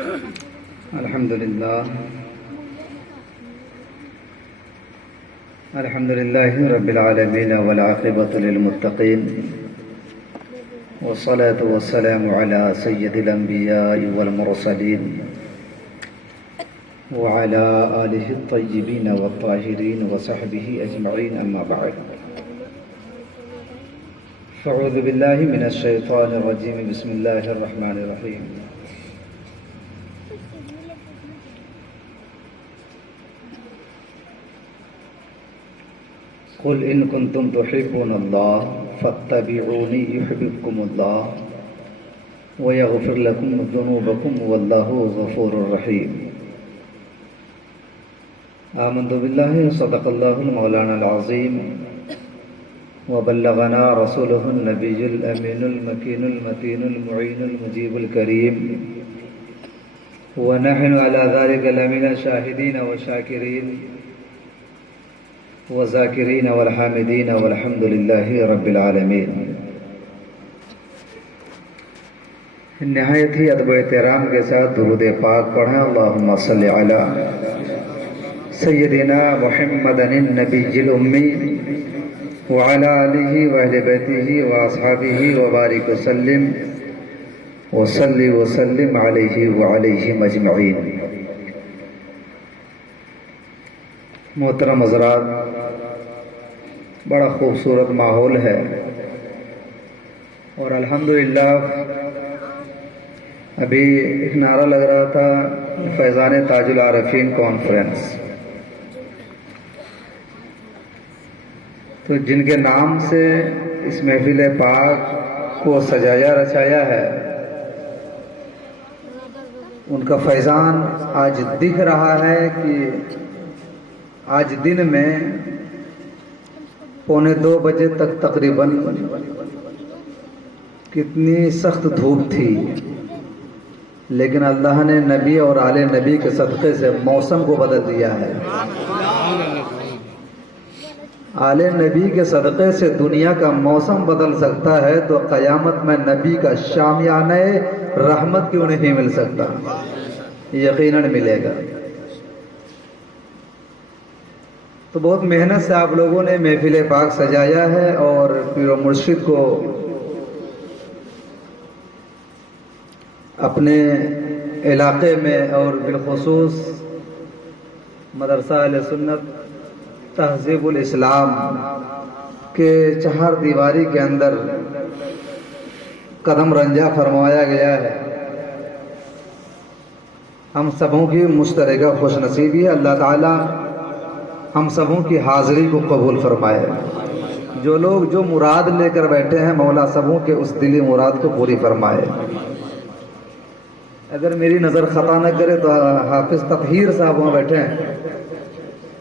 الحمد لله رب العالمين والعاقبة للمتقين والصلاة والسلام على سيد الأنبياء والمرسلين وعلى آله الطيبين والطاهرين وصحبه أجمعين أما بعد فأعوذ بالله من الشيطان الرجيم بسم الله الرحمن الرحيم قل إن كنتم تحبون الله فاتبعوني يحببكم الله ويغفر لكم ذنوبكم والله غفور رحيم آمنت بالله صدق الله المولانا العظيم وبلغنا رسوله النبي الأمين المكين المتين المعين المجيب الكريم ونحن على ذلك لمن الشاهدين والشاكرين وذاکرین والحامدین والحمد للہ رب العالمین۔ نہایت ہی ادب و احترام کے ساتھ درود پاک پڑھیں۔ اللہم صلی علی سیدنا محمد النبی الامی وعلی آلہ واہل بیتہ واصحابہ وبارک وسلم وصلی وسلم علیہ وعلیہم اجمعین۔ محترم حضرات، بڑا خوبصورت ماحول ہے اور الحمدللہ ابھی ایک نعرہ لگ رہا تھا فیضان تاج العارفین کانفرنس، تو جن کے نام سے اس محفل پاک کو سجایا رچایا ہے ان کا فیضان آج دکھ رہا ہے کہ آج دن میں 1:45 بجے تک تقریباً کتنی سخت دھوپ تھی، لیکن اللہ نے نبی اور آل نبی کے صدقے سے موسم کو بدل دیا ہے۔ آل نبی کے صدقے سے دنیا کا موسم بدل سکتا ہے تو قیامت میں نبی کا شامیانہ رحمت کیوں نہیں مل سکتا؟ یقیناً ملے گا۔ تو بہت محنت سے آپ لوگوں نے محفل پاک سجایا ہے اور پیر و مرشد کو اپنے علاقے میں اور بالخصوص مدرسہ اہل سنت تہذیب الاسلام کے چہار دیواری کے اندر قدم رنجا فرمایا گیا ہے۔ ہم سبوں کی مشترکہ خوش نصیبی ہے، اللہ تعالی ہم سبوں کی حاضری کو قبول فرمائے۔ جو لوگ جو مراد لے کر بیٹھے ہیں مولا سبوں کے اس دلی مراد کو پوری فرمائے۔ اگر میری نظر خطا نہ کرے تو حافظ تطہیر صاحب وہاں بیٹھے ہیں،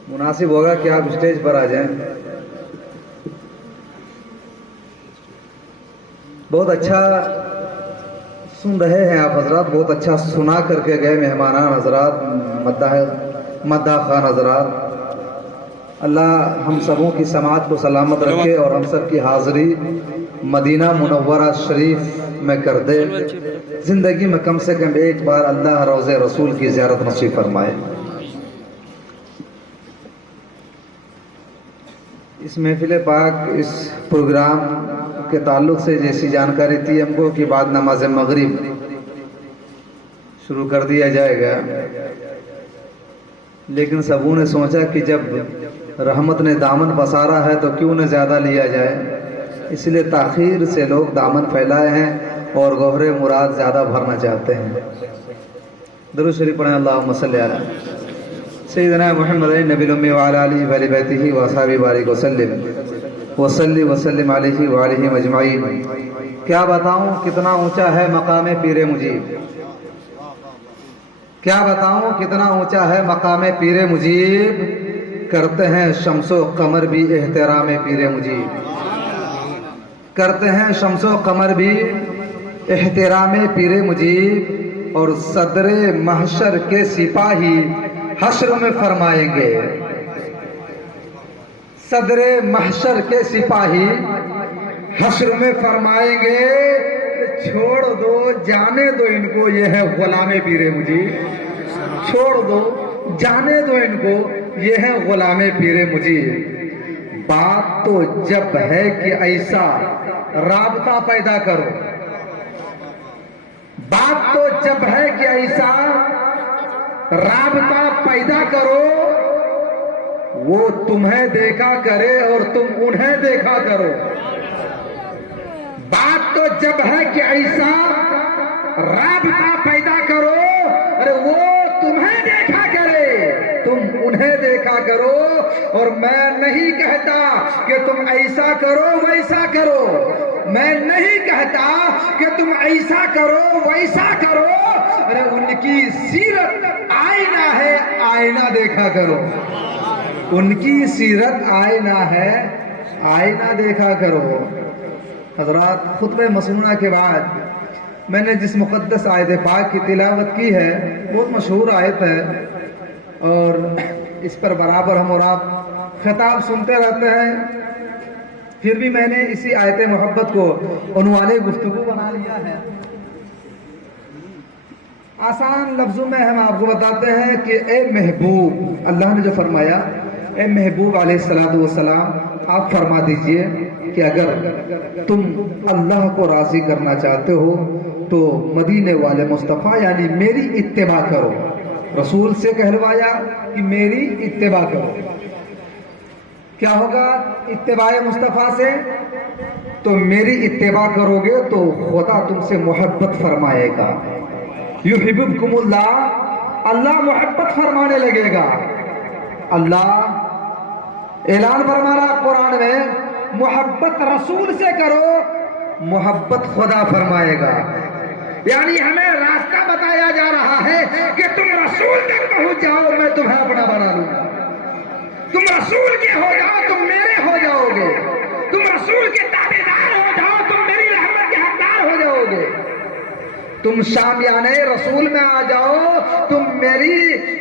مناسب ہوگا کہ آپ اسٹیج پر آ جائیں۔ بہت اچھا سن رہے ہیں آپ حضرات، بہت اچھا سنا کر کے گئے مہمانان حضرات، مداح خان حضرات۔ اللہ ہم سبوں کی سماعت کو سلامت رکھے اور ہم سب کی حاضری مدینہ منورہ شریف میں کر دے۔ زندگی میں کم سے کم ایک بار اللہ روضہ رسول کی زیارت نصیب فرمائے۔ اس محفل پاک اس پروگرام کے تعلق سے جیسی جانکاری تھی ہم کو کہ بعد نماز مغرب شروع کر دیا جائے گا، لیکن سبوں نے سوچا کہ جب رحمت نے دامن پسارا ہے تو کیوں نہ زیادہ لیا جائے، اس لیے تاخیر سے لوگ دامن پھیلائے ہیں اور گوہر مراد زیادہ بھرنا چاہتے ہیں۔ درود شریف پڑھیں۔ اللہم صلی علی سیدنا محمد النبی الامی وعلی آلہ وآلہ بیتہ واصحابہ بارک وسلم وصلی وسلم علیہ وآلہ اجمعین۔ کیا بتاؤں کتنا اونچا ہے مقام پیر مجیب، کیا بتاؤں کتنا اونچا ہے مقام پیر مجیب، کرتے ہیں شمس و قمر بھی احترام پیر مجیب، کرتے ہیں شمس و قمر بھی احترام پیر مجیب، اور صدر محشر کے سپاہی حشر میں فرمائیں گے، صدر محشر کے سپاہی حشر میں فرمائیں گے چھوڑ دو جانے دو ان کو، یہ ہے غلام پیر مجید. چھوڑ دو جانے دو ان کو، یہ ہے غلام پیر مجید. بات تو جب ہے کہ ایسا رابطہ پیدا کرو، بات تو جب ہے کہ ایسا رابطہ پیدا کرو، وہ تمہیں دیکھا کرے اور تم انہیں دیکھا کرو. بات تو جب ہے کہ ایسا رابطہ پیدا کرو، ارے وہ تمہیں دیکھا کرے تم انہیں دیکھا کرو. اور میں نہیں کہتا کہ تم ایسا کرو ویسا کرو، میں نہیں کہتا کہ تم ایسا کرو ویسا کرو، ارے ان کی سیرت آئینہ ہے، آئینہ دیکھا کرو. ان کی سیرت آئینہ ہے، آئینہ دیکھا کرو. حضرات، خطبہ مسنونہ کے بعد میں نے جس مقدس آیت پاک کی تلاوت کی ہے، بہت مشہور آیت ہے اور اس پر برابر ہم اور آپ خطاب سنتے رہتے ہیں، پھر بھی میں نے اسی آیت محبت کو عنوان گفتگو بنا لیا ہے. آسان لفظوں میں ہم آپ کو بتاتے ہیں کہ اے محبوب، اللہ نے جو فرمایا، اے محبوب علیہ السلام، آپ فرما دیجئے کہ اگر تم اللہ کو راضی کرنا چاہتے ہو تو مدینے والے مصطفیٰ یعنی میری اتباع کرو. رسول سے کہلوایا کہ میری اتباع کرو. کیا ہوگا اتباع مصطفیٰ سے؟ تو میری اتباع کرو گے تو خدا تم سے محبت فرمائے گا. یحببکم اللہ، اللہ محبت فرمانے لگے گا. اللہ اعلان فرما رہا قرآن میں، محبت رسول سے کرو، محبت خدا فرمائے گا. یعنی ہمیں راستہ بتایا جا رہا ہے کہ تم رسول تک پہنچ جاؤ، میں تمہیں اپنا بنا لوں گا. تم رسول کے ہو جاؤ، تم میرے ہو جاؤ گے. تم رسول کے تابعدار ہو جاؤ، تم میری رحمت کے حقدار ہو جاؤ گے. تم شامیانے رسول میں آ جاؤ، تم میری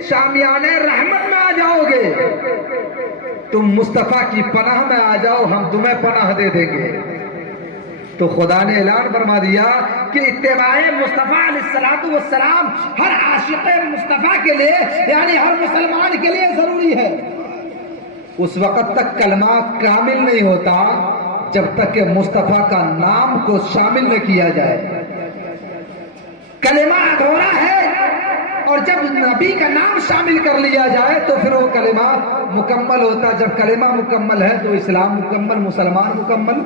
شامیانے رحمت میں آ جاؤ گے. تم مصطفیٰ کی پناہ میں آ جاؤ، ہم تمہیں پناہ دے دیں گے. تو خدا نے اعلان فرما دیا کہ اتباع مصطفیٰ علیہ السلام ہر عاشق مصطفیٰ کے لیے، یعنی ہر مسلمان کے لیے ضروری ہے. اس وقت تک کلمہ کامل نہیں ہوتا جب تک کہ مصطفیٰ کا نام کو شامل نہ کیا جائے. کلمہ ادھورا ہے اور جب نبی کا نام شامل کر لیا جائے تو پھر وہ کلمہ مکمل ہوتا. جب کلمہ مکمل ہے تو اسلام مکمل، مسلمان مکمل.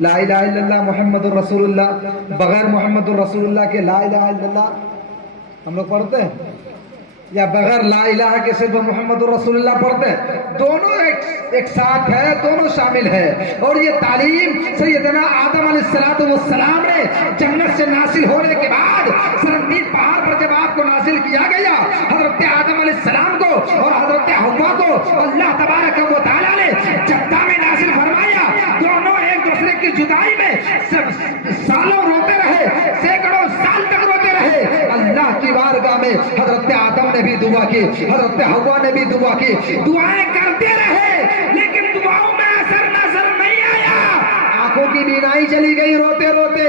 لا الہ الا اللہ محمد الرسول اللہ، بغیر محمد الرسول اللہ کے لا الہ الا اللہ ہم لوگ پڑھتے ہیں، یا بغیر لا الہ کے صرف محمد الرسول اللہ پڑھتے ہیں؟ دونوں ایک ساتھ ہے، دونوں شامل ہے. اور یہ تعلیم سیدنا آدم علیہ السلام نے جنت سے نازل ہونے کے بعد سرندین پہاڑ پر جب آپ کو نازل کیا گیا، حضرت آدم علیہ السلام کو اور حضرت حوا کو اللہ تبارک و تعالیٰ نے جدہ میں نازل فرمایا. دونوں ایک دوسرے کی جدائی میں سالوں روتے رہے، سینکڑوں سال تک روتے رہے. اللہ کی بارگاہ میں حضرت آدم نے بھی دعا کی، حضرت حوا نے بھی دعا کی، دعائیں کرتے رہے لیکن دعاؤں میں اثر نظر نہیں آیا. آنکھوں کی بینائی چلی گئی روتے روتے.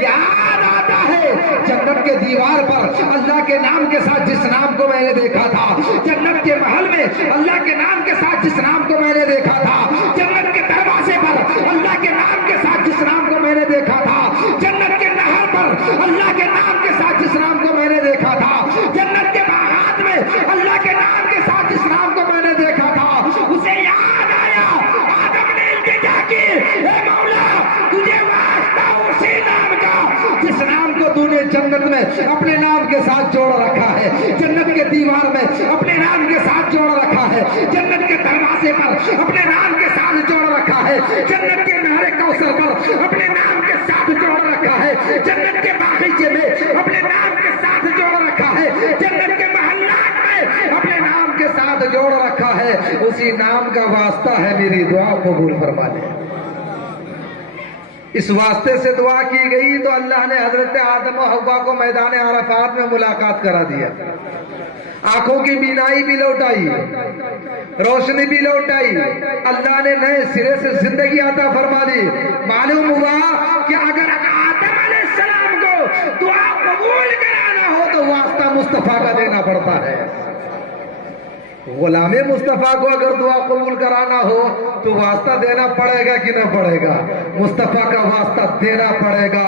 یاد آتا ہے جنت کے دیوار پر اللہ کے نام کے ساتھ جس نام کو میں نے دیکھا تھا، جنت کے محل میں اللہ کے نام کے ساتھ جس نام کو میں نے دیکھا تھا، جنت کے دروازے پر اللہ کے نام کے ساتھ جس نام کو میں نے دیکھا تھا، جنت کے نہر پر اللہ کے نام کے ساتھ جس نام کو میں نے دیکھا تھا، جنت کے باغات میں اللہ کے نام کے ساتھ جس نام کو میں نے دیکھا تھا، اسے یاد آیا. آدم نے التجا کی، اے مولا تجھے واسطہ اسی نام کا جس نام کو تو نے جنت میں اپنے نام کے ساتھ جوڑ رکھا ہے، جنت کے دیوار میں اپنے نام کے ساتھ جوڑ رکھا ہے، جنت کے دروازے پر اپنے نام کے ساتھ جوڑ رکھا ہے، جنت کے نہر کوثر پر اپنے نام کے ساتھ جوڑ رکھا ہے، جنت کے باغیچے میں اپنے نام کے ساتھ جوڑ رکھا ہے، جنت کے محلات میں اپنے نام کے ساتھ جوڑ رکھا ہے. اسی نام کا واسطہ ہے، میری دعا قبول فرما لے. اس واسطے سے دعا کی گئی تو اللہ نے حضرت آدم و حوا کو میدان عرفات میں ملاقات کرا دیا. آنکھوں کی بینائی بھی لوٹائی، روشنی بھی لوٹائی، اللہ نے نئے سرے سے زندگی عطا فرما دی. معلوم ہوا کہ اگر آدم علیہ السلام قبول کرانا ہو تو واسطہ مصطفیٰ کا دینا پڑتا ہے. غلام مصطفیٰ کو اگر دعا قبول کرانا ہو تو واسطہ دینا پڑے گا کہ نہ پڑے گا؟ مصطفیٰ کا واسطہ دینا پڑے گا.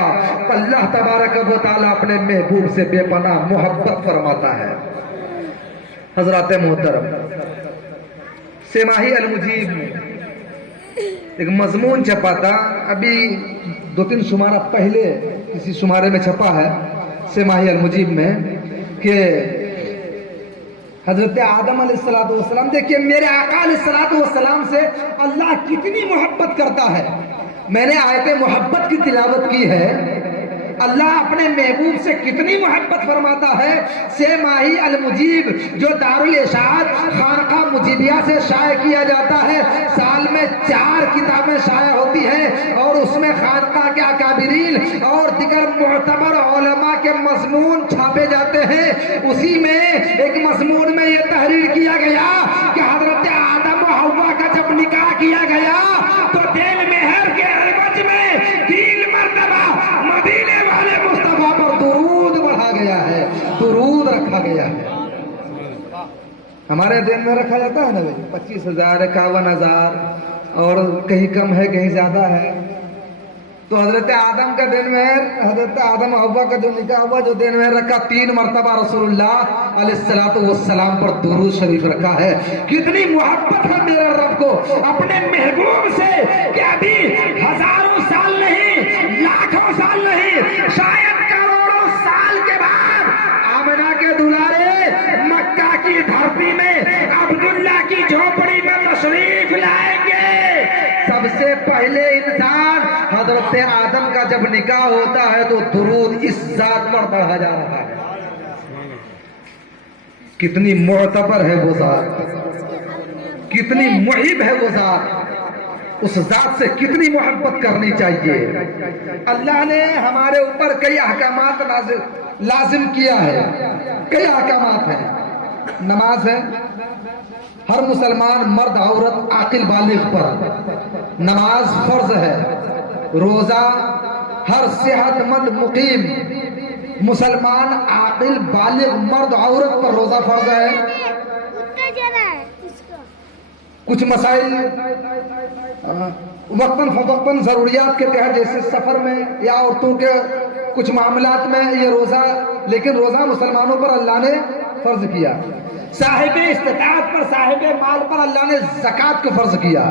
اللہ تبارک و تعالیٰ اپنے محبوب سے بے پناہ محبت فرماتا ہے. حضرات محترم، سماحی المجیب میں ایک مضمون چھپا تھا، ابھی 2-3 شمارہ پہلے کسی شمارے میں چھپا ہے سماحی المجیب میں، کہ حضرت آدم علیہ السلام، دیکھیے میرے آقا علیہ السلام سے اللہ کتنی محبت کرتا ہے. میں نے آیت محبت کی تلاوت کی ہے. اللہ اپنے محبوب سے کتنی محبت فرماتا ہے. سماحی المجیب جو دارالاشاعت خانقاہ مجیبیہ سے شائع کیا جاتا ہے، سال میں 4 کتابیں شائع ہوتی ہیں اور اس میں خانقاہ کے اکابرین اور دیگر معتبر علماء کے مضمون چھاپے جاتے ہیں. اسی میں ایک مضمون میں یہ تحریر کیا گیا کہ حضرت آدم و حوا کا جب نکاح کیا گیا تو دین مہر کے عوض میں 3 مرتبہ مدینے والے مصطفیٰ پر درود بڑھا گیا ہے، درود رکھا گیا ہے. ہمارے دین میں رکھا جاتا ہے نا بھائی 25,000 51,000 اور کہیں کم ہے کہیں زیادہ ہے. تو حضرت آدم کا دین میں حضرت آدم و حوا کا جو نکاح ہوا جو دین میں رکھا 3 مرتبہ رسول اللہ علیہ السلام پر درود شریف رکھا ہے. کتنی محبت ہے میرے رب کو اپنے محبوب سے کہ ابھی ہزاروں سال نہیں، لاکھوں سال نہیں، شاید کروڑوں سال کے بعد آمنہ کے دلارے مکہ کی دھرتی میں عبداللہ کی جھوپڑی میں تشریف لائیں گے. سب سے پہلے انسان حضرت آدم کا جب نکاح ہوتا ہے تو درود اس ذات پر پڑھا جا رہا ہے. کتنی معتبر ہے وہ ذات، کتنی محب ہے وہ ذات، اس ذات سے کتنی محبت کرنی چاہیے. اللہ نے ہمارے اوپر کئی احکامات لازم کیا ہے، کئی احکامات ہیں. نماز ہے، ہر مسلمان مرد عورت عاقل بالغ پر نماز فرض ہے. روزہ ہر صحت مند مقیم مسلمان عاقل بالغ مرد عورت پر روزہ فرض ہے. کچھ مسائل وقتاً فوقتاً ضروریات کے تحت جیسے سفر میں یا عورتوں کے کچھ معاملات میں یہ روزہ، لیکن روزہ مسلمانوں پر اللہ نے فرض کیا. صاحب استطاعت پر، صاحب مال پر اللہ نے زکوٰۃ کو فرض کیا.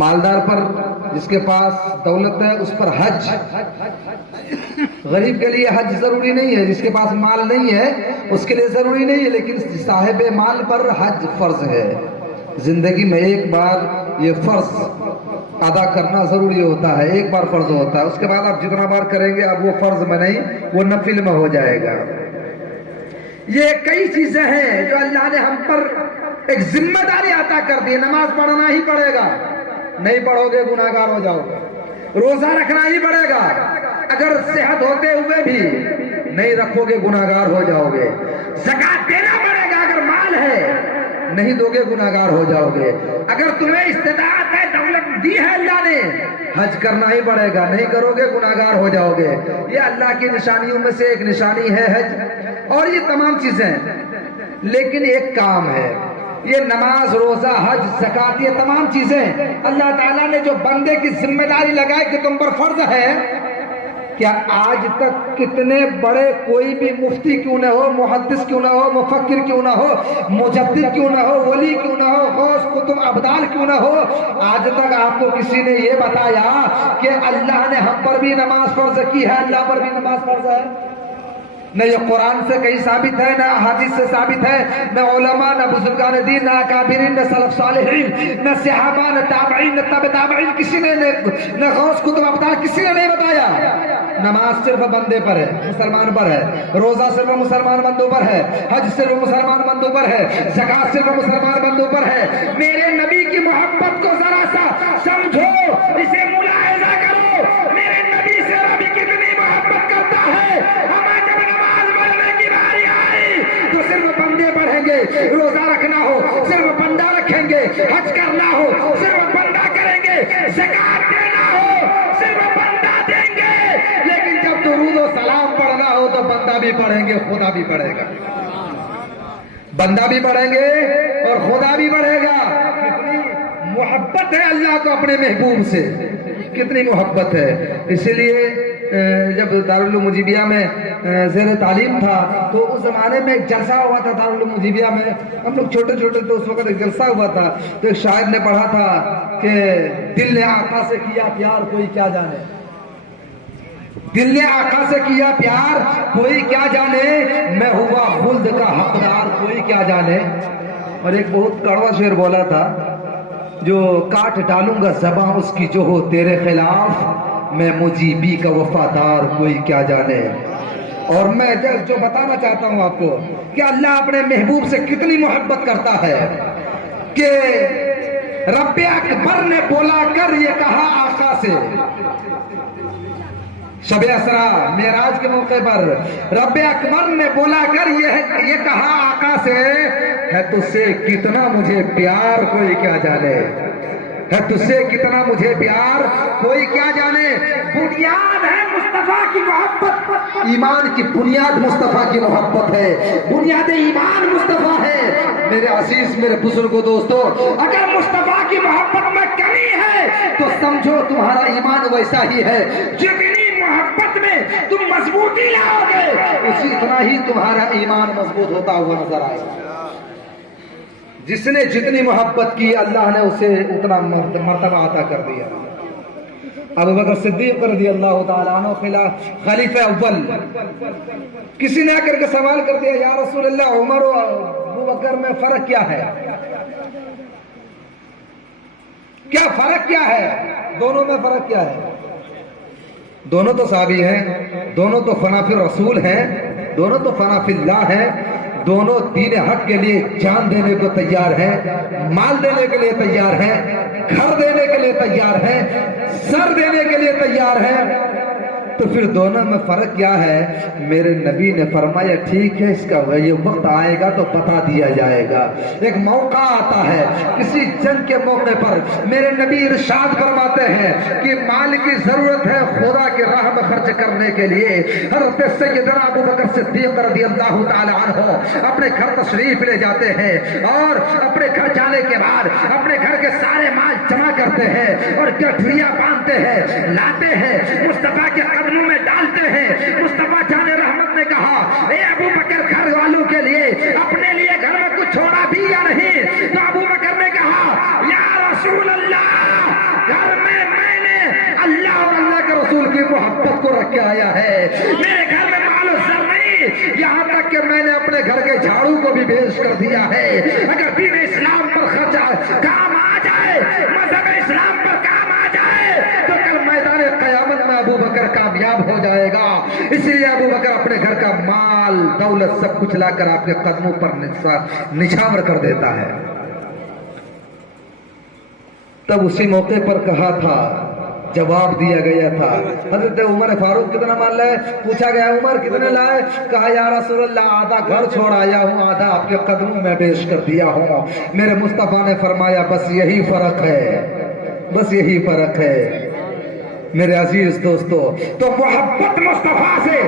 مالدار پر، جس کے پاس دولت ہے اس پر حج. غریب کے لیے حج ضروری نہیں ہے، جس کے پاس مال نہیں ہے اس کے لیے ضروری نہیں ہے، لیکن صاحب مال پر حج فرض ہے. زندگی میں ایک بار یہ فرض ادا کرنا ضروری ہوتا ہے، ایک بار فرض ہوتا ہے. اس کے بعد آپ جتنا بار کریں گے اب وہ فرض میں نہیں، وہ نفل میں ہو جائے گا. یہ کئی چیزیں ہیں جو اللہ نے ہم پر ایک ذمہ داری عطا کر دی. نماز پڑھنا ہی پڑے گا، نہیں پڑھو گے گناہگار ہو جاؤ گے. روزہ رکھنا ہی پڑے گا، اگر صحت ہوتے ہوئے بھی نہیں رکھو گے گناہگار ہو جاؤ گے. زکوٰۃ دینا پڑے گا، اگر مال ہے نہیں دو گے گناہگار ہو جاؤ گے. اگر تمہیں استطاعت ہے، دولت دی ہے اللہ نے، حج کرنا ہی پڑے گا، نہیں کرو گے گناہگار ہو جاؤ گے. یہ اللہ کی نشانیوں میں سے ایک نشانی ہے حج، اور یہ تمام چیزیں. لیکن ایک کام ہے، یہ نماز، روزہ، حج، زکوٰۃ، یہ تمام چیزیں اللہ تعالیٰ نے جو بندے کی ذمہ داری لگائی کہ تم پر فرض ہے. کیا آج تک کتنے بڑے کوئی بھی مفتی کیوں نہ ہو، محدث کیوں نہ ہو، مفکر کیوں نہ ہو، مجدد کیوں نہ ہو، ولی کیوں نہ ہو، غوث قطب ابدال کیوں نہ ہو، آج تک آپ کو کسی نے یہ بتایا کہ اللہ نے ہم پر بھی نماز فرض کی ہے، اللہ پر بھی نماز فرض ہے؟ نہ یہ قرآن سے کہیں ثابت ہے، نہ حدیث سے ثابت ہے، نہ علماء، نہ بزرگان دین، نہ اکابرین، نہ سلف صالحین، نہ صحابہ، نہ تابعین، نہ تبع تابعین، کسی نے نہ غوث قطب ابدال کسی نے نہیں بتایا. نماز صرف بندے پر ہے، مسلمان پر ہے. روزہ صرف مسلمان بندوں پر ہے. حج صرف مسلمان بندوں پر ہے. زکوٰۃ صرف مسلمان بندوں پر ہے. میرے نبی کی محبت کو ذرا سا سمجھو، اسے ملاحظہ کرو. میرے نبی سے رب کتنی محبت کرتا ہے. ہمیں جب نماز پڑھنے کی باری آئی تو صرف بندے پڑھیں گے. روزہ رکھنا ہو صرف بندہ رکھیں گے. حج کرنا ہو صرف بندہ کریں گے. زکوٰۃ دینا ہو صرف بندہ دیں گے. لیکن جب درود و سلام بھی پڑھیں گے خدا بھی پڑھے گا، بندہ بھی پڑھیں گے اور خدا بھی پڑھے گا۔ کتنی محبت ہے اللہ کو اپنے محبوب سے، کتنی محبت ہے۔ اسی لیے جب دارالعلوم مجیبیہ میں زیر تعلیم تھا تو اس زمانے میں ایک جلسہ ہوا تھا دارالعلوم مجیبیہ میں، ہم لوگ چھوٹے چھوٹے تو اس وقت ایک جلسہ ہوا تھا، تو ایک شاعر نے پڑھا تھا کہ دل نے آقا سے کیا پیار کوئی کیا جانے، دل نے آقا سے کیا پیار کوئی کیا جانے، میں ہوا خلد کا حقدار کوئی کیا جانے۔ اور ایک بہت کڑوا شعر بولا تھا، جو کاٹ ڈالوں گا زباں اس کی جو ہو تیرے خلاف، میں مجیبی کا وفادار کوئی کیا جانے۔ اور میں جو بتانا چاہتا ہوں آپ کو کہ اللہ اپنے محبوب سے کتنی محبت کرتا ہے کہ رب اکبر نے بولا کر یہ کہا آقا سے، شب اسرا معراج کے موقع پر رب اکبر نے بولا کر یہ کہا آقا سے، ہے تجھ سے کتنا مجھے پیار کوئی کیا جانے، ہے تجھ سے کتنا مجھے پیار کوئی کیا جانے۔ بنیاد ہے مصطفیٰ کی محبت، ایمان کی بنیاد مصطفیٰ کی محبت ہے، بنیاد ایمان مصطفیٰ ہے۔ میرے عزیز میرے بزرگوں دوستو، اگر مصطفیٰ کی محبت میں کمی ہے تو سمجھو تمہارا ایمان ویسا ہی ہے، جتنی محبت میں تم مضبوطی لاؤ گے اسی اتنا ہی تمہارا ایمان مضبوط ہوتا ہوا نظر آئے گا۔ جس نے جتنی محبت کی اللہ نے اسے اتنا مرتبہ عطا کر دیا۔ ابو بکر صدیق رضی اللہ تعالیٰ عنہ خلیفہ اول، کسی نے آ کر کے سوال کر دیا یا رسول اللہ عمر و ابو بکر میں فرق کیا ہے، کیا فرق کیا ہے، دونوں میں فرق کیا ہے؟ دونوں تو صحابی ہیں، دونوں تو فنا فی رسول ہیں، دونوں تو فنا فی اللہ ہیں، دونوں دین حق کے لیے جان دینے کو تیار ہیں، مال دینے کے لیے تیار ہیں، گھر دینے کے لیے تیار ہیں، سر دینے کے لیے تیار ہیں، تو پھر دونوں میں فرق کیا ہے؟ میرے نبی نے فرمایا ٹھیک ہے، اس کا یہ وقت آئے گا تو بتا دیا جائے گا۔ ایک موقع آتا ہے کسی جنگ کے موقع پر، میرے نبی ارشاد فرماتے ہیں کہ مال کی ضرورت ہے خدا کی راہ میں خرچ کرنے کے لیے۔ حضرت سیدنا ابو بکر صدیق رضی اللہ تعالی عنہ اپنے گھر تشریف لے جاتے ہیں اور اپنے گھر جانے کے بعد اپنے گھر کے سارے مال جمع کرتے ہیں اور گٹھڑیاں باندھتے ہیں، لاتے ہیں، مصطفیٰ کے قدموں میں ڈالتے ہیں۔ مصطفیٰ جان رحمت نے کہا اے ابو بکر گھر والوں کے لیے اپنے لیے گھر میں کچھ چھوڑا بھی یا نہیں؟ تو ابو بکر نے کہا یا رسول اللہ، گھر میں نے اللہ اور اللہ کے رسول کی محبت کو رکھ کے آیا ہے، میرے گھر میں مال و زر نہیں، یہاں تک کہ میں نے اپنے گھر کے جھاڑو کو بھی پیش کر دیا ہے۔ اگر دین اسلام پر خرچ کام آ جائے، مذہب اسلام پر کام آ جائے تو کل میدان قیامت میں ابو بکر کامیاب ہو جائے گا۔ اس لیے ابو بکر اپنے گھر کا مال دولت سب کچھ لا کر آپ کے قدموں پر نچھاور کر دیتا ہے۔ تب اسی موقع پر کہا تھا، جواب دیا گیا تھا، حضرت عمر فاروق کتنا مال لائے؟ پوچھا گیا عمر کتنے لائے؟ کہا یا رسول اللہ آدھا گھر چھوڑ آیا ہوں، آدھا آپ کے قدموں میں پیش کر دیا ہوں۔ میرے مصطفیٰ نے فرمایا بس یہی فرق ہے، بس یہی فرق ہے۔ میرے عزیز دوستو، تو محبت مصطفیٰ سے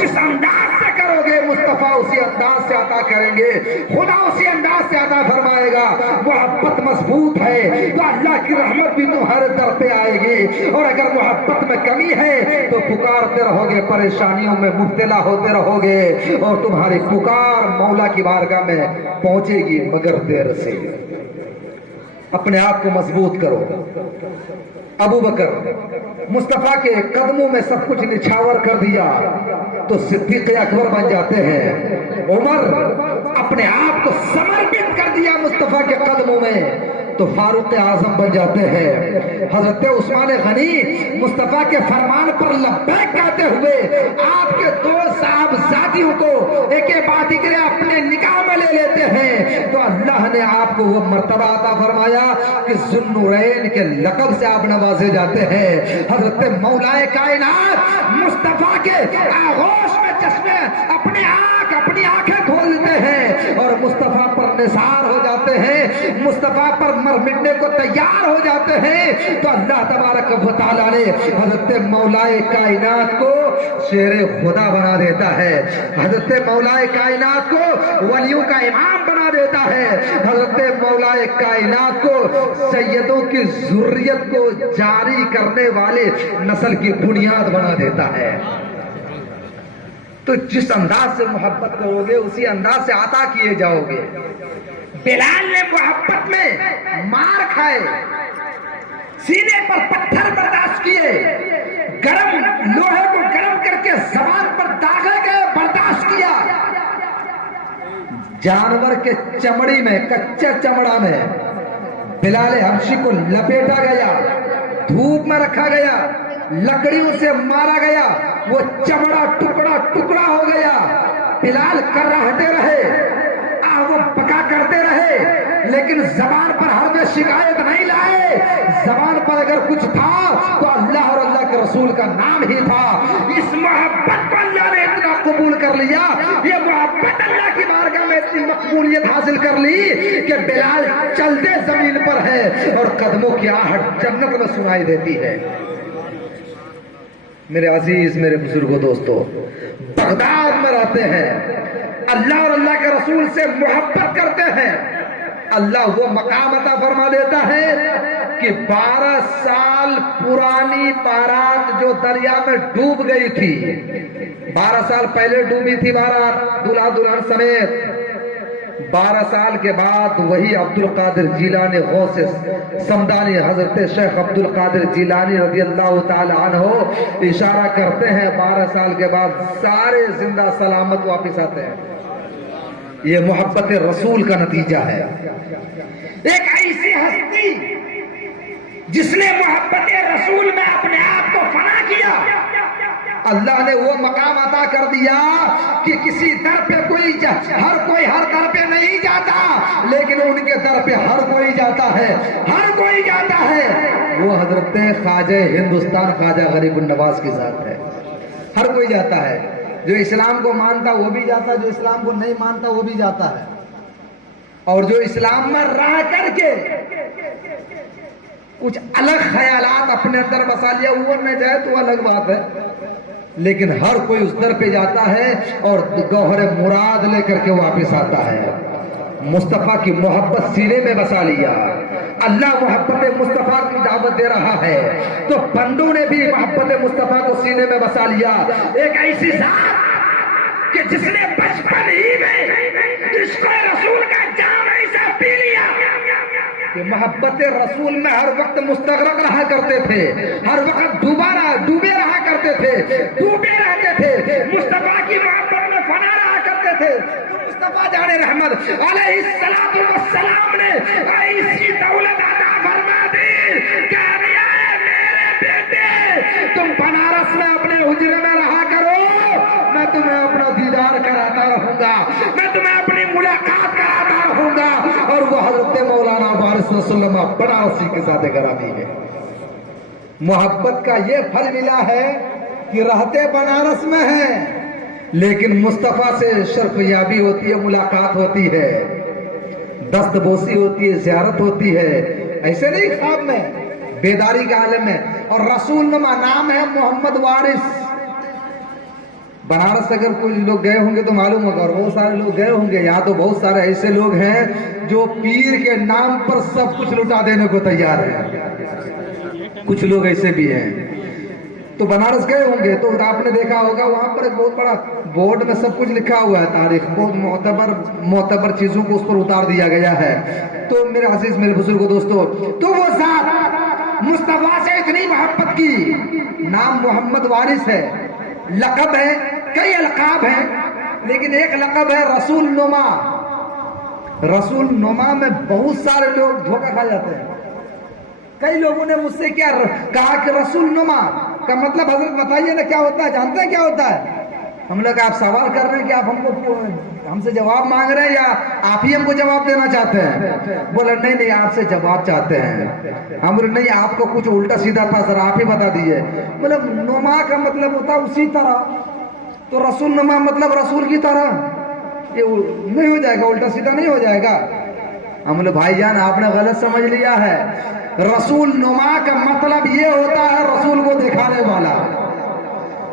جس انداز سے کرو گے مصطفیٰ اسی انداز سے عطا کریں گے، خدا اسی انداز سے عطا فرمائے گا۔ محبت مضبوط ہے تو اللہ کی رحمت بھی تمہارے در پہ آئے گی، اور اگر محبت میں کمی ہے تو پکارتے رہو گے، پریشانیوں میں مبتلا ہوتے رہو گے، اور تمہاری پکار مولا کی بارگاہ میں پہنچے گی مگر دیر سے۔ اپنے آپ کو مضبوط کرو۔ ابو بکر مصطفیٰ کے قدموں میں سب کچھ نچھاور کر دیا تو صدیق اکبر بن جاتے ہیں۔ عمر اپنے آپ کو سمرپت کر دیا مصطفیٰ کے قدموں میں تو فاروق اعظم بن جاتے ہیں۔ حضرت عثمان غنی مصطفیٰ کے فرمان پر لبیک کہتے ہوئے آپ کے دو صاحبزادیوں کو ایک بعد ایک اپنے نکاح میں لے لیتے ہیں، تو اللہ نے آپ کو وہ مرتبہ عطا فرمایا کہ ذوالنورین کے لقب سے آپ نوازے جاتے ہیں۔ حضرت مولا کائنات مصطفیٰ کے آغوش میں چشمے اپنی آنکھیں کھول دیتے ہیں اور مصطفیٰ پر نثار ہو جاتے ہیں، مصطفیٰ پر مر مٹنے کو تیار ہو جاتے ہیں۔ تو اللہ تبارک و تعالیٰ نے حضرت مولا کائنات کو شیر خدا بنا دیتا ہے، حضرت مولا کائنات کو ولیوں کا امام بنا دیتا ہے، حضرت مولا کائنات کو سیدوں کی ذریت کو جاری کرنے والے نسل کی بنیاد بنا دیتا ہے۔ تو جس انداز سے محبت کرو گے اسی انداز سے عطا کیے جاؤ گے۔ بلال نے محبت میں مار کھائے، سینے پر پتھر برداشت کیے، گرم لوہے کو گرم کر کے زبان پر داغے گئے، برداشت کیا، جانور کے چمڑی میں، کچے چمڑا میں بلال حبشی کو لپیٹا گیا، دھوپ میں رکھا گیا، لکڑیوں سے مارا گیا، وہ چمڑا ٹکڑا ٹکڑا ہو گیا۔ بلال کراہتے رہے، وہ بکا کرتے رہے، لیکن زبان پر ہر میں شکایت نہیں لائے۔ زبان پر اگر کچھ تھا تو اللہ اور اللہ کے رسول کا نام ہی تھا۔ اس محبت کو اللہ نے اتنا قبول کر لیا، یہ محبت اللہ کی بارگاہ میں اتنی مقبولیت حاصل کر لی کہ بلال چلتے زمین پر ہے اور قدموں کی آہٹ جنت میں سنائی دیتی ہے۔ میرے عزیز، میرے بزرگوں، دوستو، بغداد میں رہتے ہیں، اللہ اور اللہ کے رسول سے محبت کرتے ہیں، اللہ وہ مقام عطا فرما دیتا ہے کہ 12 سال پرانی بارات جو دریا میں ڈوب گئی تھی، 12 سال پہلے ڈوبی تھی بارات دلہا دلہن سمیت، 12 سال کے بعد وہی عبد القادر جیلانی غوث سمدانی حضرت شیخ عبد القادر جیلانی رضی اللہ تعالی عنہ اشارہ کرتے ہیں 12 سال کے بعد سارے زندہ سلامت واپس آتے ہیں۔ یہ محبت رسول کا نتیجہ ہے۔ ایک ایسی ہستی جس نے محبت رسول میں اپنے آپ کو فنا کیا، اللہ نے وہ مقام عطا کر دیا کہ کسی در پہ ہر کوئی ہر در پہ نہیں جاتا، لیکن ان کے در پہ ہر کوئی جاتا ہے، ہر کوئی جاتا ہے۔ وہ حضرت خواجہ ہندوستان خواجہ غریب النواز کی ذات ہے، ہر کوئی جاتا ہے۔ جو اسلام کو مانتا وہ بھی جاتا، جو اسلام کو نہیں مانتا وہ بھی جاتا ہے، اور جو اسلام میں رہ کر کے کچھ الگ خیالات اپنے اندر بسا لیا وہ نہ جائے تو الگ بات ہے، لیکن ہر کوئی اس در پہ جاتا ہے اور گوہر مراد لے کر کے واپس آتا ہے۔ مصطفیٰ کی محبت سینے میں بسا لیا، اللہ محبت مصطفیٰ کی دعوت دے رہا ہے، تو بندوں نے بھی محبت مصطفیٰ کو سینے میں بسا لیا۔ ایک ایسی ذات کہ جس نے بچپن ہی میں عشق رسول کا جام ایسا پی لیا کہ محبت رسول میں ہر وقت مستغرق رہا کرتے تھے، ہر وقت ڈوبے رہا کرتے تھے، ڈوبے رہتے تھے، مصطفیٰ کی محبت میں فنا رہا کرتے تھے۔ مصطفیٰ جان رحمت علیہ السلام نے ایسی دولت عطا فرما دی کہ میرے بیٹے تم بنارس میں اپنے حجرے میں رہا کرو، میں تمہیں اپنا دیدار کراتا رہوں گا، میں تمہیں اپنی ملاقات کراتا رہوں گا۔ اور وہ حضرت مولانا وارث وسلم بنارسی کے ساتھ گرامی ہے۔ محبت کا یہ پھل ملا ہے کہ رہتے بنارس میں ہیں، لیکن مصطفیٰ سے شرف یابی ہوتی ہے، ملاقات ہوتی ہے، دست بوسی ہوتی ہے، زیارت ہوتی ہے، ایسے نہیں خواب میں، بیداری کے عالم میں۔ اور رسول نما نام ہے محمد وارث۔ بنارس اگر کچھ لوگ گئے ہوں گے تو معلوم ہوگا، اور بہت سارے لوگ گئے ہوں گے، یہاں تو بہت سارے ایسے لوگ ہیں جو پیر کے نام پر سب کچھ لٹا دینے کو تیار ہیں، کچھ لوگ ایسے بھی ہیں۔ تو بنارس گئے ہوں گے تو آپ نے دیکھا ہوگا وہاں پر ایک بہت بڑا بورڈ میں سب کچھ لکھا ہوا ہے، تاریخ، بہت معتبر چیزوں کو اس پر اتار دیا گیا ہے۔ تو میرے عزیز، میرے بزرگوں، دوستو، تو وہ ذات مصطفیٰ سے اتنی محبت کی، نام محمد وارث ہے، لقب ہے، کئی القاب ہیں، لیکن ایک لقب ہے رسول نما۔ رسول نما میں بہت سارے لوگ دھوکہ کھا جاتے ہیں۔ کئی لوگوں نے مجھ سے کیا کہا کہ رسول نما کا مطلب حضرت بتائیے نا کیا ہوتا ہے، جانتے ہیں کیا ہوتا ہے؟ ہم لوگ آپ سوال کر رہے ہیں کہ آپ ہم سے جواب مانگ رہے ہیں یا آپ ہی ہم کو جواب دینا چاہتے ہیں؟ بولے نہیں آپ سے جواب چاہتے ہیں۔ ہم بولے نہیں، آپ کو کچھ الٹا سیدھا تھا سر، آپ ہی بتا دیجئے۔ بولے نما کا مطلب ہوتا ہے اسی طرح، تو رسول نما مطلب رسول کی طرح، یہ نہیں ہو جائے گا، الٹا سیدھا نہیں ہو جائے گا؟ ہم بولے بھائی جان آپ نے غلط سمجھ لیا ہے، رسول نما کا مطلب یہ ہوتا ہے رسول کو دکھانے والا،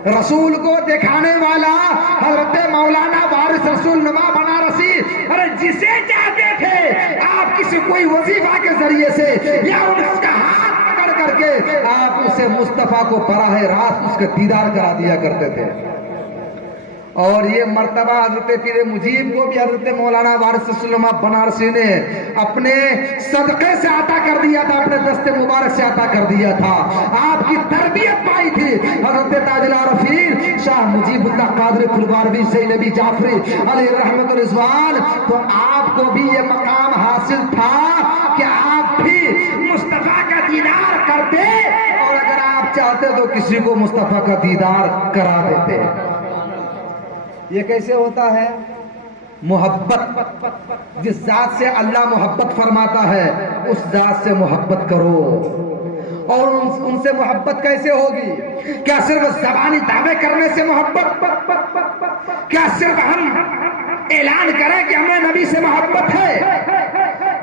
رسول کو دکھانے والا حضرت مولانا وارث رسول نما بنارسی، ارے جسے چاہتے تھے آپ کسی کوئی وظیفہ کے ذریعے سے یا اس کا ہاتھ پکڑ کر کے آپ اسے مصطفیٰ کو براہ راست اس کا دیدار کرا دیا کرتے تھے. اور یہ مرتبہ حضرت پیر مجیب کو بھی حضرت مولانا وارث رسول نما بنارسی نے اپنے صدقے سے عطا کر دیا تھا، اپنے دست مبارک سے عطا کر دیا تھا. آپ کی تربیت پائی تھی حضرت تاج العارفین شاہ مجیب اللہ قادری پھلباروی زینبی جعفری علیہ رحمت الرضوان. تو آپ کو بھی یہ مقام حاصل تھا کہ آپ بھی مصطفیٰ کا دیدار کرتے، اور اگر آپ چاہتے تو کسی کو مصطفیٰ کا دیدار کرا دیتے. یہ کیسے ہوتا ہے؟ محبت، جس ذات سے اللہ محبت فرماتا ہے اس ذات سے محبت کرو. اور ان سے محبت کیسے ہوگی؟ کیا صرف زبانی دعوے کرنے سے محبت؟ کیا صرف ہم اعلان کریں کہ ہمیں نبی سے محبت ہے؟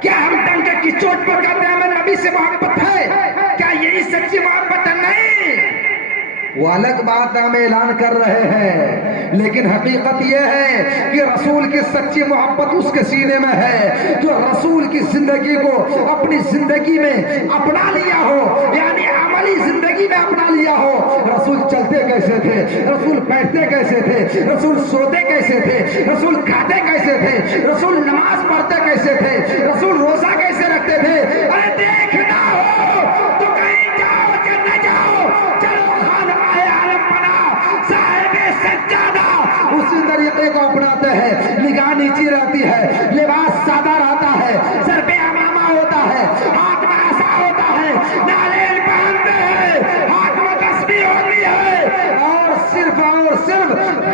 کیا ہم ڈنکے کی چوٹ پر کہتے ہیں ہمیں نبی سے محبت ہے؟ کیا یہی سچی محبت ہے؟ نہیں، وہ الگ بات ہم اعلان کر رہے ہیں، لیکن حقیقت یہ ہے کہ رسول کی سچی محبت اس کے سینے میں ہے جو رسول کی زندگی کو اپنی زندگی میں اپنا لیا ہو، یعنی عملی زندگی میں اپنا لیا ہو. رسول چلتے کیسے تھے؟ رسول بیٹھتے کیسے تھے؟ رسول سوتے کیسے تھے؟ رسول کھاتے کیسے تھے؟ رسول نماز پڑھتے کیسے تھے؟ رسول روزہ کیسے رکھتے تھے؟ ارے دیکھنا ہو تو کہیں جاؤ کہ نہ جاؤ، چلو خانقاہ عالم بنا صاحب سجادہ اسی طریقے کو اپناتے ہیں. نگاہ نیچی رہتی ہے، لباس سادہ رہتا ہے، سر پہ امامہ ہوتا ہے، ہاتھ میں عصا ہوتا ہے، نالیل پہنتے ہیں، ہاتھ میں تسبیح ہوتی ہے، اور صرف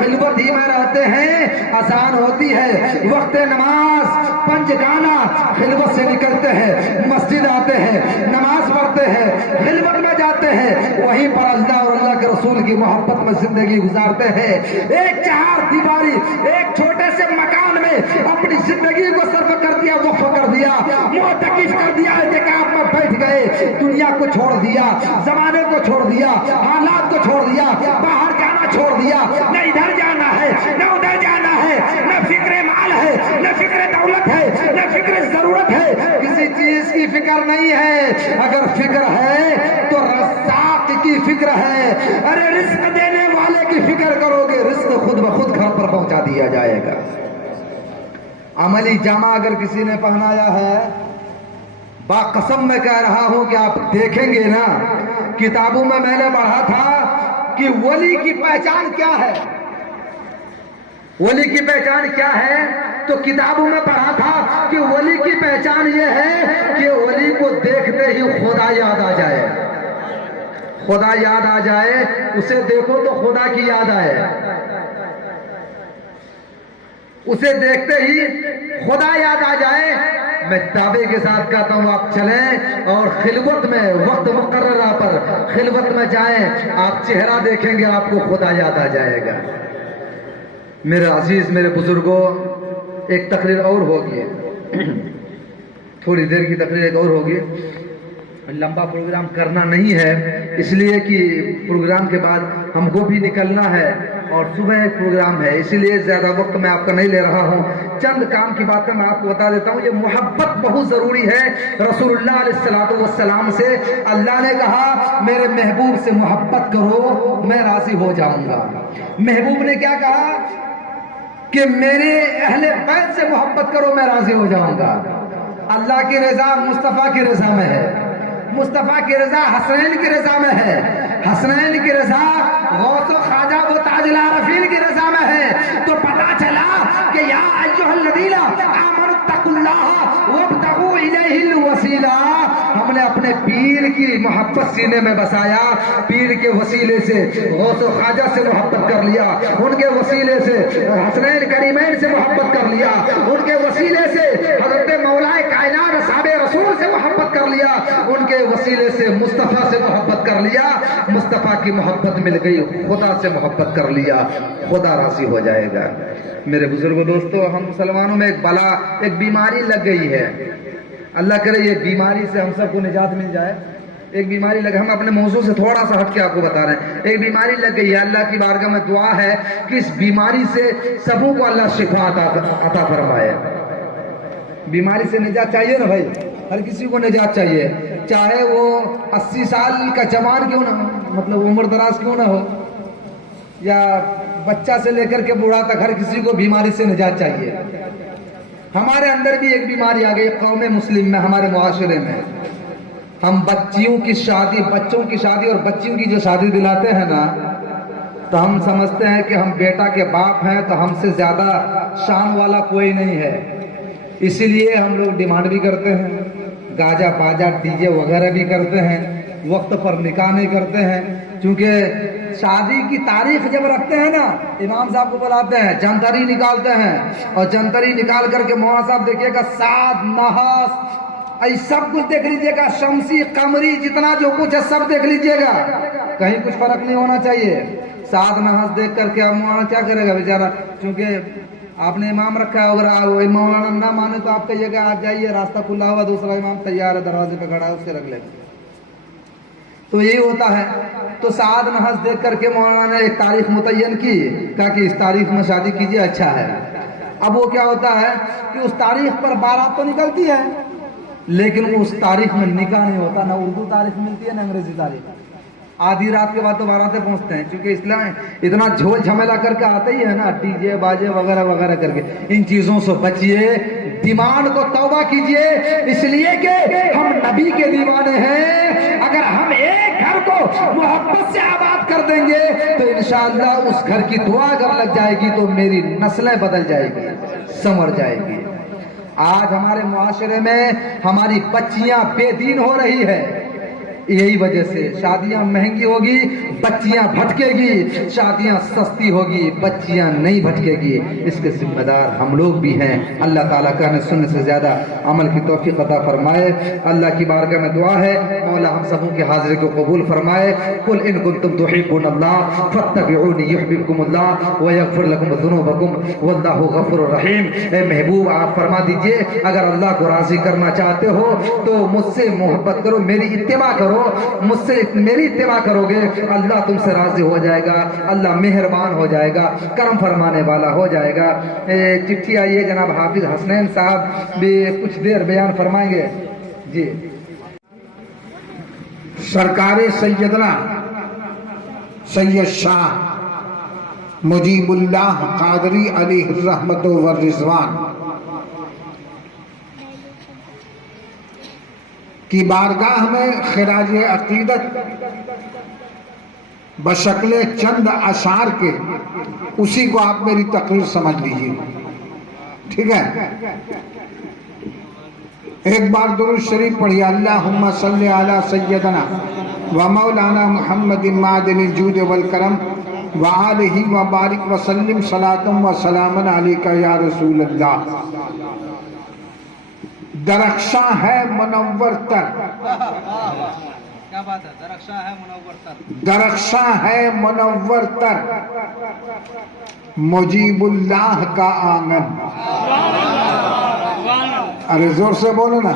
خلوت ہی میں رہتے ہیں. اذان ہوتی ہے، وقت نماز پنج گانا خلوت سے نکلتے ہیں، مسجد آتے ہیں، نماز پڑھتے ہیں، خلوت میں جاتے ہیں، وہیں پر اللہ اور اللہ کے رسول کی محبت میں زندگی گزارتے ہیں. ایک چہار دیواری، ایک چھوٹے سے مکان میں اپنی زندگی کو صرف کر دیا، وقف کر دیا، معتکف کر دیا، اعتکاف میں بیٹھ گئے، دنیا کو چھوڑ دیا، زمانے کو چھوڑ دیا، حالات کو چھوڑ دیا، باہر جانا چھوڑ دیا، نہ ادھر جانا ہے نہ ادھر جانا ہے، نہ فکر مال ہے نہ فکر دولت ہے نہ فکر ضرورت ہے، کسی چیز کی فکر نہیں ہے. اگر فکر ہے تو رزاق کی فکر ہے. ارے رزق دینے والے کی فکر کرو گے، رزق خود بخود گھر پر پہنچا دیا جائے گا. عملی جامہ اگر کسی نے پہنایا ہے، با قسم میں کہہ رہا ہوں کہ آپ دیکھیں گے نا، کتابوں میں نے پڑھا تھا کہ ولی کی پہچان کیا ہے. ولی کی پہچان کیا ہے؟ تو کتابوں میں پڑھا تھا کہ ولی کی پہچان یہ ہے کہ ولی کو دیکھتے ہی خدا یاد آ جائے. خدا یاد آ جائے، اسے دیکھو تو خدا کی یاد آئے، اسے دیکھتے ہی خدا یاد آ جائے. میں دعوے کے ساتھ کہتا ہوں آپ چلیں اور خلوت میں وقت مقررہ پر خلوت میں جائیں، آپ چہرہ دیکھیں گے آپ کو خدا یاد آ جائے گا. میرے عزیز، میرے بزرگوں، ایک تقریر اور ہوگی، تھوڑی دیر کی تقریر ایک اور ہوگی. لمبا پروگرام کرنا نہیں ہے، اس لیے کہ پروگرام کے بعد ہم کو بھی نکلنا ہے اور صبح ایک پروگرام ہے، اسی لیے زیادہ وقت میں آپ کا نہیں لے رہا ہوں. چند کام کی باتیں میں آپ کو بتا دیتا ہوں. یہ محبت بہت ضروری ہے. رسول اللہ علیہ الصلوۃ والسلام سے اللہ نے کہا میرے محبوب سے محبت کرو میں راضی ہو جاؤں گا. محبوب نے کیا کہا کہ میرے اہل بیت سے محبت کرو میں راضی ہو جاؤں گا. اللہ کی رضا مصطفیٰ کی رضا میں ہے، مصطفیٰ کی رضا حسنین کی رضا میں ہے، حسنین کی رضا غوث و خواجہ و تاج العارفین کی رضا میں ہے. تو پتا چلا کہ یا ایھا الذین آمنوا اتقوا اللہ وابتغوا الیہ الوسیلہ. ہم نے اپنے پیر کی محبت سینے میں بسایا، پیر کے وسیلے سے غوث و خواجہ سے محبت کر لیا، ان کے وسیلے سے حسنین کریمین سے محبت کر لیا، ان کے وسیلے سے حضرت مولا کائنات اصحاب رسول سے محبت کر لیا، ان کے وسیلے سے مصطفیٰ سے محبت کر لیا. مصطفیٰ کی محبت مل گئی، خدا سے محبت کر لیا، خدا راضی ہو جائے گا. میرے بزرگوں، دوستو، ہم مسلمانوں میں ایک بلا، ایک بیماری لگ گئی ہے. اللہ کرے یہ بیماری سے ہم سب کو نجات مل جائے. ایک بیماری لگ، ہم اپنے موضوع سے تھوڑا سا ہٹ کے آپ کو بتا رہے ہیں، ایک بیماری لگ گئی ہے، اللہ کی بارگاہ میں دعا ہے کہ اس بیماری سے سبوں کو اللہ شفا عطا فرمائے۔ بیماری سے نجات چاہیے نا بھائی، ہر کسی کو نجات چاہیے، چاہے وہ 80 سال کا جوان کیوں نہ ہو، مطلب عمر دراز کیوں نہ ہو، یا بچہ سے لے کر کے بوڑھا تک ہر کسی کو بیماری سے نجات چاہیے۔ ہمارے اندر بھی ایک بیماری آ گئی قوم مسلم میں، ہمارے معاشرے میں، ہم بچوں کی شادی اور بچیوں کی جو شادی دلاتے ہیں نا، تو ہم سمجھتے ہیں کہ ہم بیٹا کے باپ ہیں تو ہم سے زیادہ شان والا کوئی نہیں ہے، اسی لیے ہم لوگ ڈیمانڈ بھی کرتے ہیں، گاجا باجا ڈی جے وغیرہ بھی کرتے ہیں، وقت پر نکاح نہیں کرتے ہیں، کیونکہ شادی کی تاریخ جب رکھتے ہیں نا، امام صاحب کو بلاتے ہیں، جنتری نکالتے ہیں، اور جنتری نکال کر کے مولانا صاحب دیکھیے گا سات نحاس ای سب کچھ دیکھ لیجئے گا، شمسی قمری جتنا جو کچھ ہے سب دیکھ لیجئے گا، کہیں کچھ فرق نہیں ہونا چاہیے۔ سات نحاس دیکھ کر کے اب مولانا کیا کرے گا بیچارہ، کیونکہ آپ نے امام رکھا ہے، اگر مولانا نہ مانے تو آپ کہیے گا آپ جائیے، راستہ کھلا ہوا، دوسرا امام تیار ہے دروازے پہ کھڑا ہے، اس سے رکھ لیں۔ تو یہی ہوتا ہے، تو سات نحس دیکھ کر کے مولانا نے ایک تاریخ متعین کی، کہا کہ اس تاریخ میں شادی کیجئے، اچھا ہے۔ اب وہ کیا ہوتا ہے کہ اس تاریخ پر بارات تو نکلتی ہے، لیکن اس تاریخ میں نکاح نہیں ہوتا، نہ اردو تاریخ ملتی ہے نہ انگریزی تاریخ، آدھی رات کے بعد تو باراتیں پہنچتے ہیں، کیونکہ اسلام اتنا جھول جھمیلا کر کے آتے ہی ہے نا، ڈی جے باجے وغیرہ وغیرہ کر کے، ان چیزوں سے بچیے، ڈیمانڈ کو توبہ کیجئے، اس لیے کہ ہم نبی کے دیوانے ہیں، اگر ہم ایک گھر کو محبت سے آباد کر دیں گے تو انشاءاللہ اس گھر کی دعا اگر لگ جائے گی تو میری نسلیں بدل جائے گی، سنور جائے گی۔ آج ہمارے معاشرے میں ہماری بچیاں بے دین ہو رہی ہے، یہی وجہ سے شادیاں مہنگی ہوگی، بچیاں بھٹکے گی، شادیاں سستی ہوگی، بچیاں نہیں بھٹکے گی، اس کے ذمہ دار ہم لوگ بھی ہیں۔ اللہ تعالیٰ کا ہمیں سننے سے زیادہ عمل کی توفیق عطا فرمائے۔ اللہ کی بارگاہ میں دعا ہے مولا ہم سبوں کی حاضری کو قبول فرمائے۔ قل ان کنتم تحبون اللہ فاتبعونی یحببکم اللہ ویغفر لکم ذنوبکم واللہ غفور رحیم۔ اے محبوب آپ فرما دیجئے اگر اللہ کو راضی کرنا چاہتے ہو تو مجھ سے محبت کرو، میری اتباع کرو، مجھ سے میری اتباع کرو گے، اللہ تم سے راضی ہو جائے گا، اللہ مہربان ہو جائے گا، کرم فرمانے والا ہو جائے گا۔ چٹھی آئی ہے جناب حافظ حسنین صاحب بھی کچھ دیر بیان فرمائیں گے۔ جی سرکار سیدنا سید شاہ مجیب اللہ قادری علیہ الرحمت والرضوان کی بارگاہ میں خراج عقیدت بشکل چند اشعار کے، اسی کو آپ میری تقریر سمجھ لیجیے، ٹھیک ہے؟ ایک بار درود شریف پڑھیے، اللہم صلی علی سیدنا و مولانا محمد معدن الجود والکرم وآلہ وبارک وسلم صلاۃ و سلام علیکہ یا رسول اللہ۔ درخشاں ہے منور تر، کیا بات ہے، درخشاں ہے منور تر، درخشاں ہے منور تر مجیب اللہ کا آنگن۔ ارے زور سے بولو نا،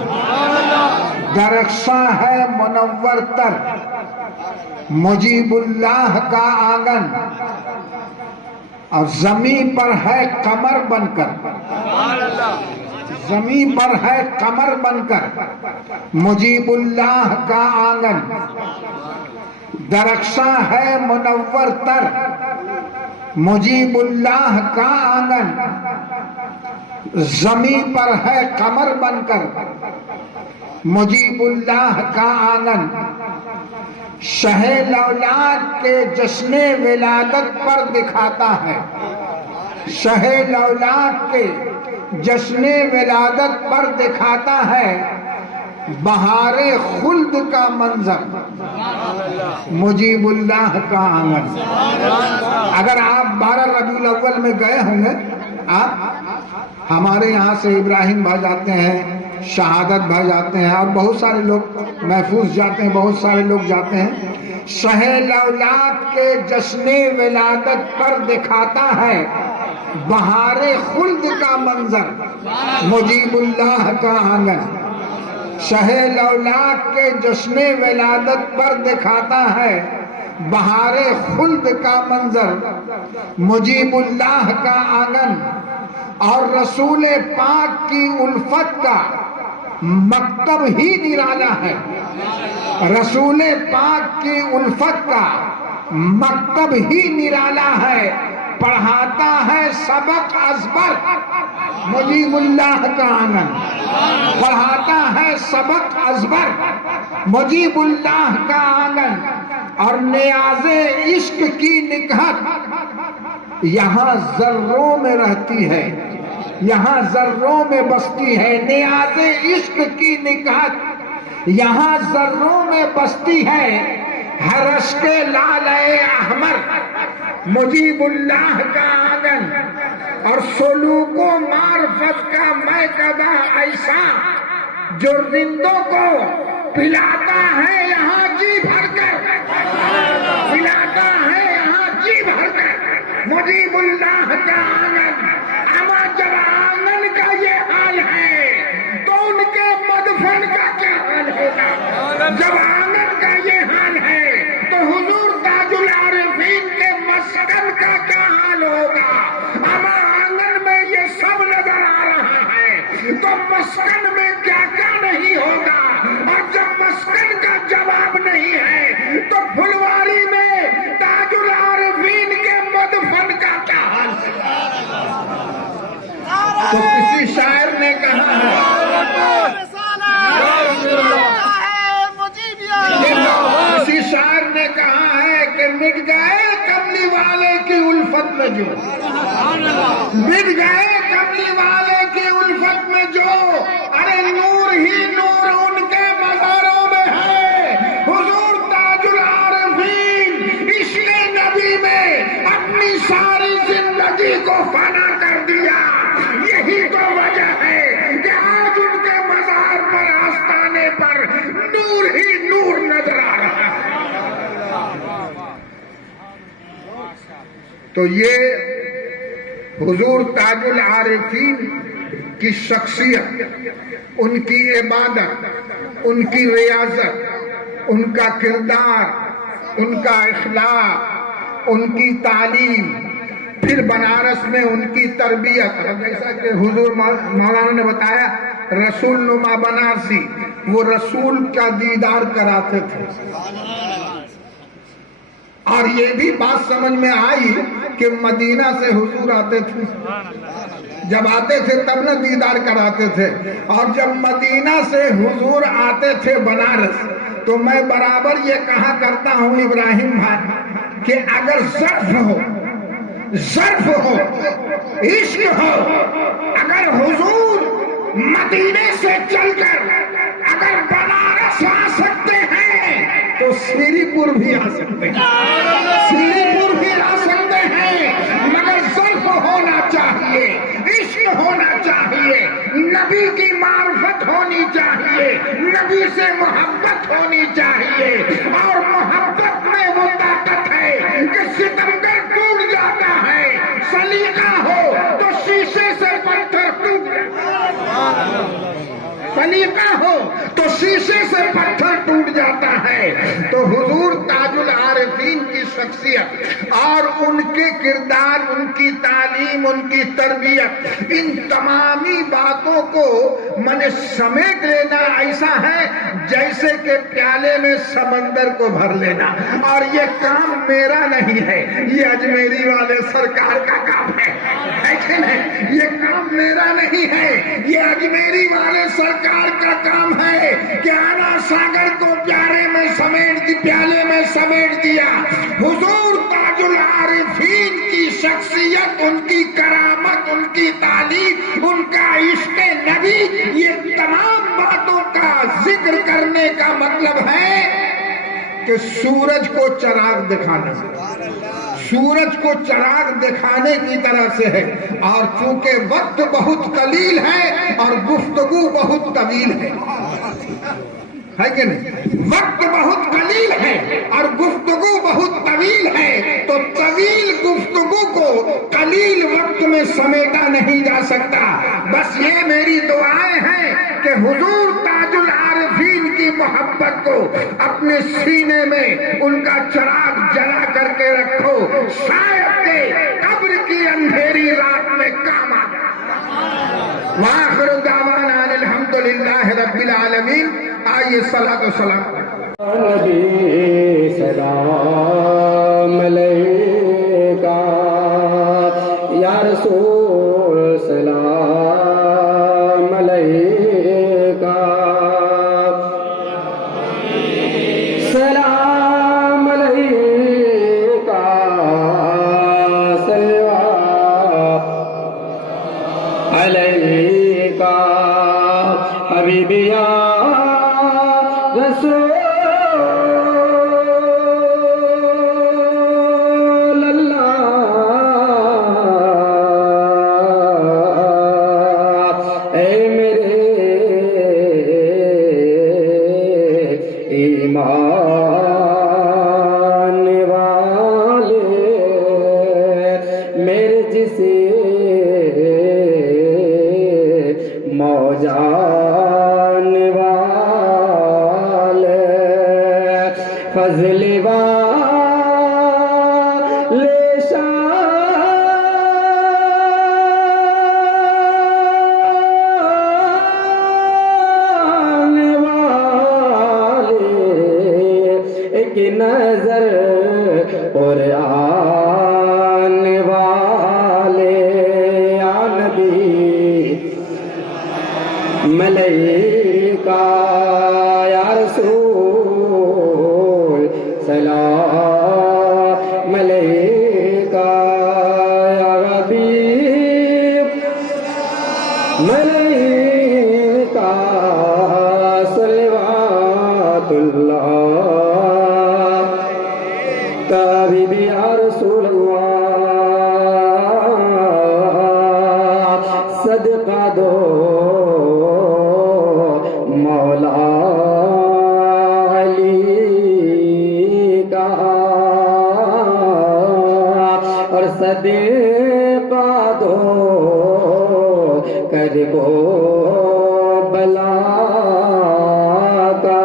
درخشاں ہے منور تر مجیب اللہ کا آنگن، اور زمین پر ہے قمر بن کر، زمین پر ہے قمر بن کر مجیب اللہ کا آنگن، درخشاں ہے منور تر مجیب اللہ کا آنگن، زمین پر ہے قمر بن کر مجیب اللہ کا آنگن، شہ لولاد کے جشن ولادت پر دکھاتا ہے، شہ لولاد کے جشن ولادت پر دکھاتا ہے بہار خلد کا منظر مجیب اللہ کا آنگن۔ اگر آپ 12 ربیع الاول میں گئے ہوں گے، آپ ہمارے یہاں سے ابراہیم بھائی جاتے ہیں، شہادت بھائی جاتے ہیں، اور بہت سارے لوگ محفوظ جاتے ہیں، بہت سارے لوگ جاتے ہیں، شہ لولاد کے جشن ولادت پر دکھاتا ہے بہار خلد کا منظر مجیب اللہ کا آنگن۔ شہ لولاک کے جشن ولادت پر دکھاتا ہے بہار خلد کا منظر، مجیب اللہ کا آنگن اور رسول پاک کی الفت کا مکتب ہی نرالا ہے۔ رسول پاک کی الفت کا مکتب ہی نرالا ہے، پڑھاتا ہے سبق ازبر مجیب اللہ کا آنگن، پڑھاتا ہے سبق ازبر مجیب اللہ کا آنگن، اور نیاز عشق کی نکہت یہاں ذروں میں رہتی ہے، یہاں ذروں میں بستی ہے۔ نیاز عشق کی نکہت یہاں ذروں میں بستی ہے، ہر اشک لال احمر مجیب اللہ کا آنگن، اور سلوک و معرفت کا میکدہ ایسا جو رندوں کو پلاتا ہے یہاں جی بھر کر، پلاتا ہے یہاں جی بھر کر مجیب اللہ کا آنگن۔ اما جب آنگن کا یہ حال ہے تو ان کے مدفن کا کیا حال ہوگا؟ جب آنگن کا یہ حال ہے تو حضور تاج العارفین کے مسکن کا کیا حال ہوگا؟ اما آنگن میں یہ سب نظر آ رہا ہے تو مسکن میں کیا کیا نہیں ہوگا؟ اور جب مسکن کا جواب نہیں ہے تو پھلواری میں تاج العارفین کے مدفن کا کیا حال ہوگا؟ تو کسی شاعر نے کہا کسی شاعر نے کہا ہے کہ مٹ گئے کملی والے کی الفت میں جو، مٹ گئے کملی والے کی الفت میں جو، ارے نور ہی نور ان کے مزاروں میں ہے۔ حضور تاج العارفین عشق نبی میں اپنی ساری زندگی کو فنا کر دیا۔ یہی تو وجہ ہے کہ آج ان کے مزار پر آستانے پر نور ہی نور نظر آ رہا ہے۔ تو یہ حضور تاج العارفین کی شخصیت، ان کی عبادت، ان کی ریاضت، ان کا کردار، ان کا اخلاق، ان کی تعلیم، پھر بنارس میں ان کی تربیت، جیسا کہ حضور مولانا نے بتایا رسول نما بنارسی، وہ رسول کا دیدار کراتے تھے۔ اور یہ بھی بات سمجھ میں آئی کہ مدینہ سے حضور آتے تھے، جب آتے تھے تب نہ دیدار کراتے تھے، اور جب مدینہ سے حضور آتے تھے بنارس تو میں برابر یہ کہا کرتا ہوں ابراہیم بھائی کہ اگر ظرف ہو، ظرف ہو، عشق ہو، اگر حضور مدینے سے چل کر اگر بنارس آ سکتے ہیں تو سری پور بھی آ سکتے ہیں، سری پور بھی آ سکتے ہیں، مگر ظرف ہونا چاہیے، عشق ہونا چاہیے، نبی کی معرفت ہونی چاہیے، نبی سے محبت ہونی چاہیے، اور محبت میں وہ طاقت ہے کہ ستمگر ٹوٹ جاتا ہے، سلیقہ ہو تو شیشے سے پتھر ٹوٹ جاتا ہے، سلیقہ ہو تو شیشے سے پتھر ٹوٹ جاتا ہے۔ تو حضور تاج العارفین کی شخصیت اور ان کے کردار، ان کی تعلیم، ان کی تربیت، ان تمامی باتوں کو میں نے سمیٹ لینا ایسا ہے جیسے کہ پیالے میں سمندر کو بھر لینا۔ اور یہ کام میرا نہیں ہے، یہ اجمیری والے سرکار کا کام ہے کہ نہیں؟ یہ کام میرا نہیں ہے، یہ اجمیری والے سرکار کا کام ہے کہ آنا ساگر کو پیالے میں سمیٹ دیا۔ حضور تاج العارفین کی شخصیت، ان کی کرامت، ان کی تعلیم، ان کا عشق نبی، یہ تمام باتوں کا ذکر کرنے کا مطلب ہے کہ سورج کو چراغ دکھانا، سورج کو چراغ دکھانے کی طرح سے ہے۔ اور چونکہ وقت بہت قلیل ہے اور گفتگو بہت طویل ہے کہ نہیں؟ وقت بہت قلیل ہے اور گفتگو بہت طویل ہے، تو طویل گفتگو کو قلیل وقت میں سمیٹا نہیں جا سکتا۔ بس یہ میری دعائیں ہیں کہ حضور تاج العارفین محبت کو اپنے سینے میں ان کا چراغ جلا کر کے رکھو، شاید کہ قبر کی اندھیری رات میں کام آ جائے۔ وآخر دعوانا ان الحمدللہ رب العالمین۔ آئیے صلاۃ و سلام۔ نبی سلام علیکہ یا رسول سلام علیکہ سلام علیکہ سلام علیکہ حبیبی یا رسول موجان والے فضل والے شان والے ایک نظر قرآن والے یا نبی ملائکہ یا رسول سلام ملائکہ یا حبیب ملائکہ صلوات اللہ حبیبی یا رسول اللہ صدقہ دو مولا علی کا اور صدقہ دو کر کو بلا کا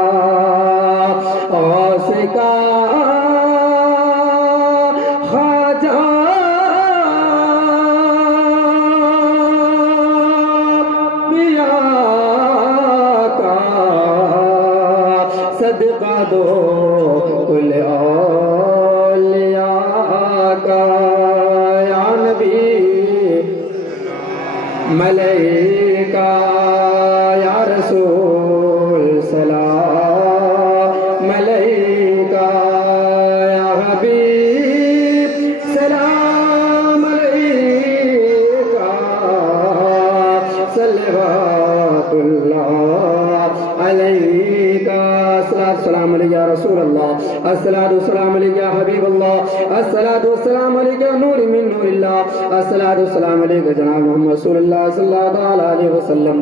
اوس کا خواجہ صدقہ دو کل اولیاء کا یا نبی ملائکہ یا رسول سلام ملائکہ یا حبیب سلام ملائکہ صلوات اللہ علیکہ السلام علیکہ یا رسول اللہ الصلاۃ والسلام علیکہ یا حبیب اللہ الصلاۃ والسلام علیکہ نور من نور اللہ الصلاۃ والسلام علیکہ جناب محمد رسول اللہ صلی اللہ علیہ وسلم۔